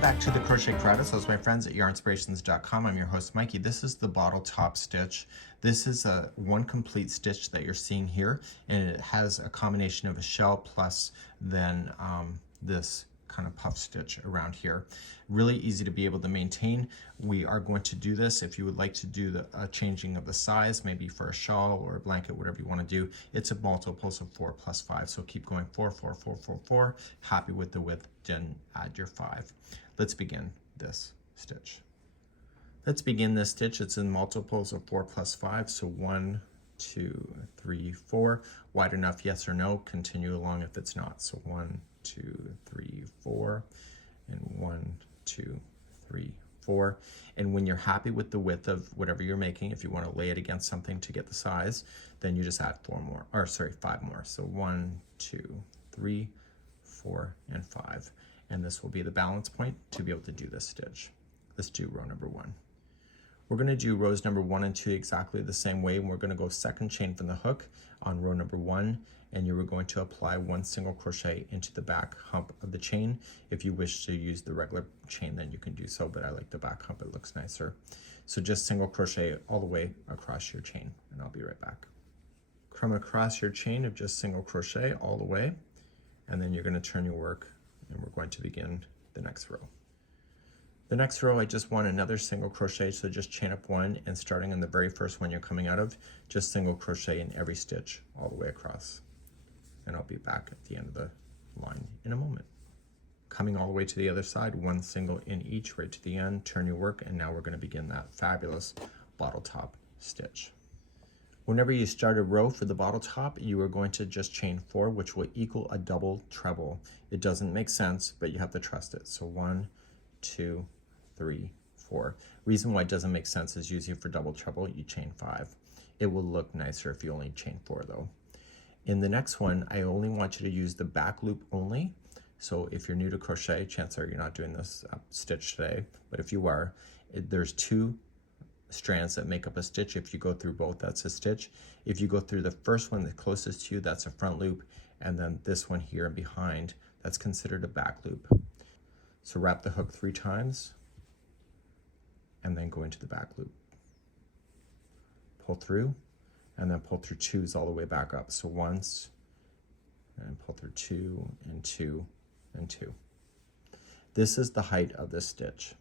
Welcome back to the Crochet Creatives. Those are my friends at yarnspirations.com. I'm your host Mikey. This is the bottle top stitch. This is a one complete stitch that you're seeing here, and it has a combination of a shell plus then this kind of puff stitch around here. Really easy to be able to maintain. We are going to do this if you would like to do the changing of the size, maybe for a shawl or a blanket, whatever you want to do. It's a multiples of 4 plus 5, so keep going 4, 4, 4, 4, 4. Happy with the width, then add your 5. Let's begin this stitch. Let's begin this stitch. It's in multiples of 4 plus 5, so 1, 2, 3, 4. Wide enough, yes or no. Continue along if it's not. So 1, 2, 3, 4, and 1, 2, 3, 4. And when you're happy with the width of whatever you're making, if you want to lay it against something to get the size, then you just add 5 more. So 1, 2, 3, 4, and 5. And this will be the balance point to be able to do this stitch. Let's do row number 1. We're going to do rows number 1 and 2 exactly the same way, and we're going to go second chain from the hook on row number 1, and you are going to apply 1 single crochet into the back hump of the chain. If you wish to use the regular chain, then you can do so, but I like the back hump, it looks nicer. So just single crochet all the way across your chain, and I'll be right back. Come across your chain of just single crochet all the way, and then you're going to turn your work, and we're going to begin the next row. The next row, I just want another single crochet, so just chain up 1, and starting on the very first one you're coming out of, just single crochet in every stitch all the way across. And I'll be back at the end of the line in a moment. Coming all the way to the other side, 1 single in each right to the end, turn your work, and now we're going to begin that fabulous bottle top stitch. Whenever you start a row for the bottle top, you are going to just chain 4, which will equal a double treble. It doesn't make sense, but you have to trust it. So 1, 2, 3, 4. Reason why it doesn't make sense is usually for double treble, you chain 5. It will look nicer if you only chain 4 though. In the next one, I only want you to use the back loop only. So if you're new to crochet, chances are you're not doing this stitch today, but if you are, there's 2 strands that make up a stitch. If you go through both, that's a stitch. If you go through the first one, the closest to you, that's a front loop, and then this one here and behind, that's considered a back loop. So wrap the hook 3 times, and then go into the back loop. Pull through, and then pull through 2s all the way back up. So once, and pull through 2, and 2, and 2. This is the height of this stitch.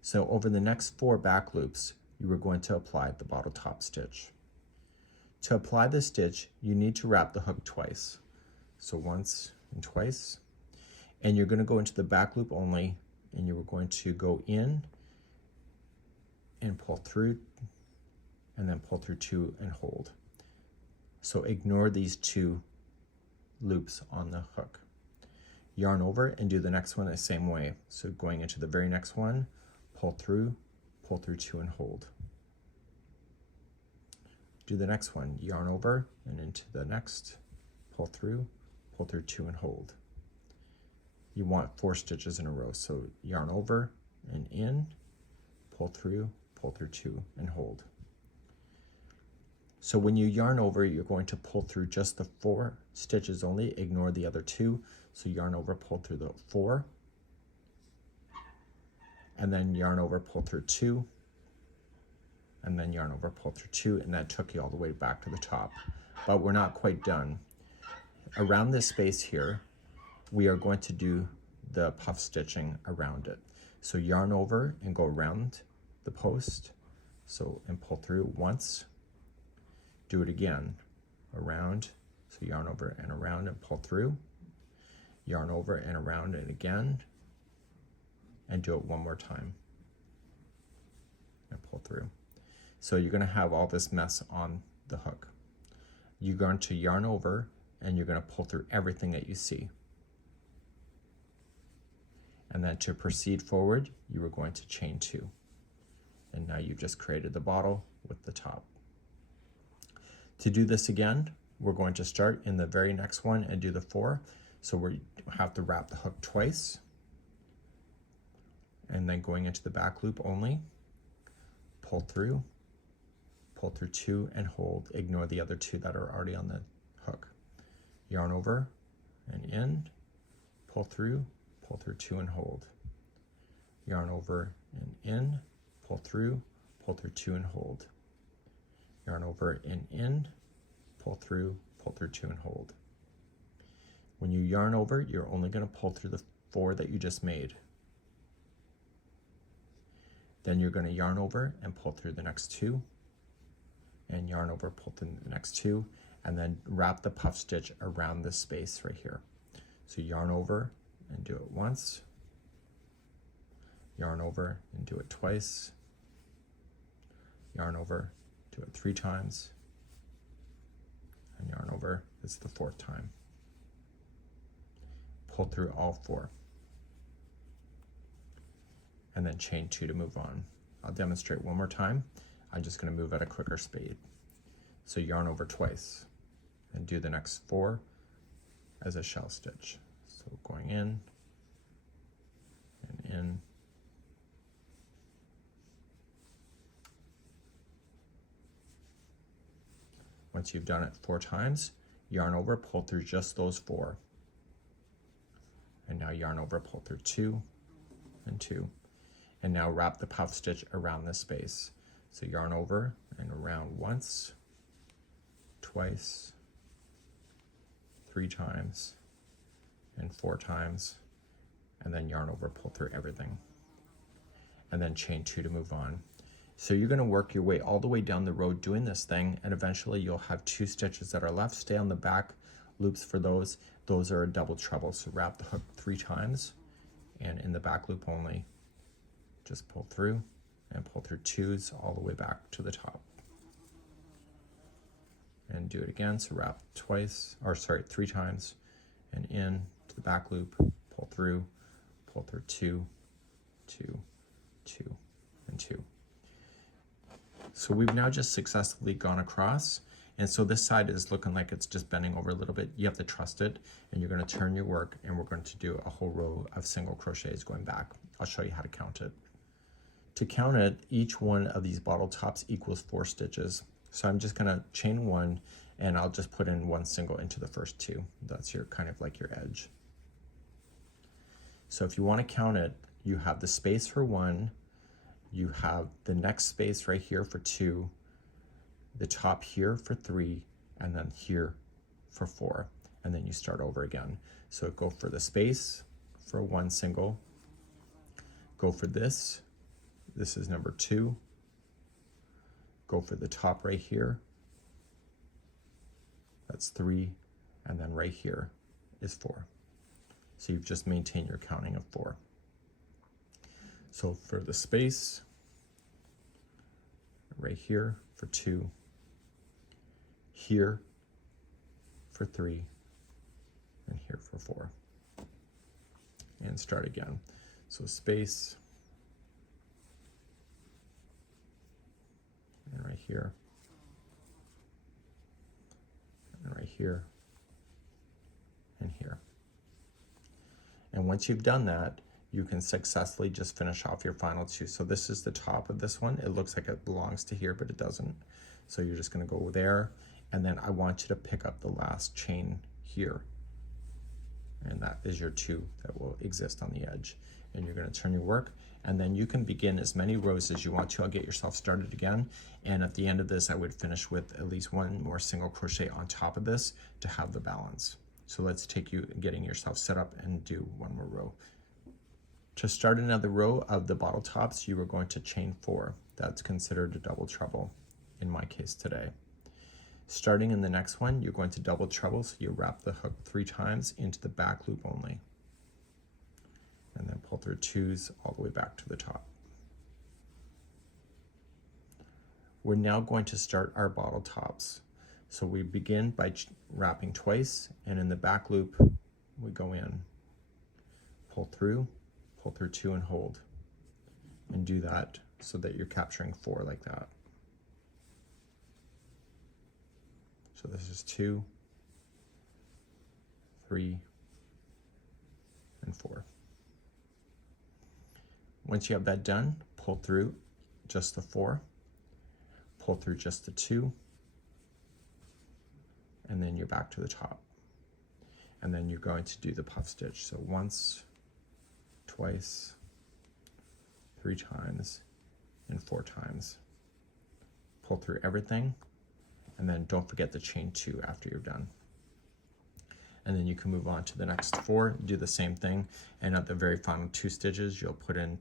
So over the next 4 back loops, you are going to apply the bottle top stitch. To apply this stitch, you need to wrap the hook twice. So once and twice, and you're going to go into the back loop only, and you are going to go in and pull through, and then pull through 2 and hold. So ignore these 2 loops on the hook. Yarn over and do the next one the same way. So going into the very next one, pull through 2 and hold. Do the next one, yarn over and into the next, pull through 2 and hold. You want 4 stitches in a row, so yarn over and in, pull through 2 and hold. So when you yarn over, you're going to pull through just the 4 stitches only, ignore the other 2. So yarn over, pull through the 4, and then yarn over, pull through 2, and then yarn over, pull through 2, and that took you all the way back to the top. But we're not quite done. Around this space here, we are going to do the puff stitching around it. So yarn over and go around the post, so and pull through once. Do it again, around, so yarn over and around and pull through. Yarn over and around and again, and do it 1 more time and pull through. So you're going to have all this mess on the hook. You're going to yarn over and you're going to pull through everything that you see. And then to proceed forward, you are going to chain 2. And now you've just created the bottle with the top. To do this again, we're going to start in the very next one and do the 4. So we have to wrap the hook twice, and then going into the back loop only, pull through 2 and hold. Ignore the other 2 that are already on the hook. Yarn over and in, pull through 2 and hold. yarn over and in, pull through 2 and hold. Yarn over and in, pull through 2 and hold. When you yarn over, you're only going to pull through the 4 that you just made. Then you're going to yarn over and pull through the next 2, and yarn over, pull through the next 2, and then wrap the puff stitch around this space right here. So yarn over and do it once, yarn over and do it twice, yarn over, do it 3 times, and yarn over, it's the 4th time. Pull through all 4. And then chain 2 to move on. I'll demonstrate one more time. I'm just going to move at a quicker speed. So yarn over twice and do the next 4 as a shell stitch. So going in and in. Once you've done it 4 times, yarn over, pull through just those 4. And now yarn over, pull through 2 and 2. And now wrap the puff stitch around this space. So yarn over and around once, twice, 3 times, and 4 times, and then yarn over, pull through everything. And then chain 2 to move on. So you're going to work your way all the way down the row doing this thing, and eventually you'll have 2 stitches that are left. Stay on the back loops for those. Those are a double treble. So wrap the hook 3 times, and in the back loop only, just pull through and pull through 2s all the way back to the top. And do it again. So wrap 3 times, and in to the back loop, pull through 2, 2, 2, and 2. So we've now just successfully gone across, and so this side is looking like it's just bending over a little bit. You have to trust it, and you're going to turn your work, and we're going to do a whole row of single crochets going back. I'll show you how to count it. To count it, each one of these bottle tops equals 4 stitches. So I'm just going to chain 1, and I'll just put in 1 single into the first 2. That's your kind of like your edge. So if you want to count it, you have the space for 1, you have the next space right here for 2, the top here for 3, and then here for 4, and then you start over again. So go for the space for 1 single, go for this is number 2, go for the top right here, that's 3, and then right here is 4. So you've just maintained your counting of 4. So for the space, right here for 2, here for 3, and here for 4. And start again. So space, and right here, and right here, and here. And once you've done that, you can successfully just finish off your final 2. So this is the top of this one. It looks like it belongs to here, but it doesn't. So you're just going to go there, and then I want you to pick up the last chain here. And that is your 2 that will exist on the edge. And you're going to turn your work, and then you can begin as many rows as you want to. I'll get yourself started again, and at the end of this I would finish with at least 1 more single crochet on top of this to have the balance. So let's take you getting yourself set up and do 1 more row. To start another row of the bottle tops, you are going to chain 4. That's considered a double treble in my case today. Starting in the next one, you're going to double treble, so you wrap the hook 3 times into the back loop only, and then pull through 2s all the way back to the top. We're now going to start our bottle tops. So we begin by wrapping twice, and in the back loop we go in, pull through 2 and hold, and do that so that you're capturing 4 like that. So this is 2, 3, and 4. Once you have that done, pull through just the 4, pull through just the 2, and then you're back to the top. And then you're going to do the puff stitch. So once, twice, 3 times, and 4 times. Pull through everything, and then don't forget to chain 2 after you're done. And then you can move on to the next 4, do the same thing, and at the very final 2 stitches you'll put in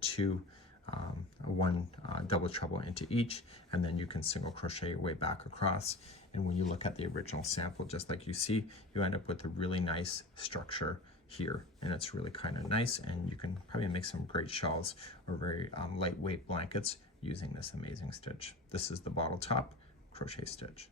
1 double treble into each, and then you can single crochet your way back across. And when you look at the original sample, just like you see, you end up with a really nice structure here, and it's really kind of nice, and you can probably make some great shawls or very lightweight blankets using this amazing stitch. This is the bottle top crochet stitch.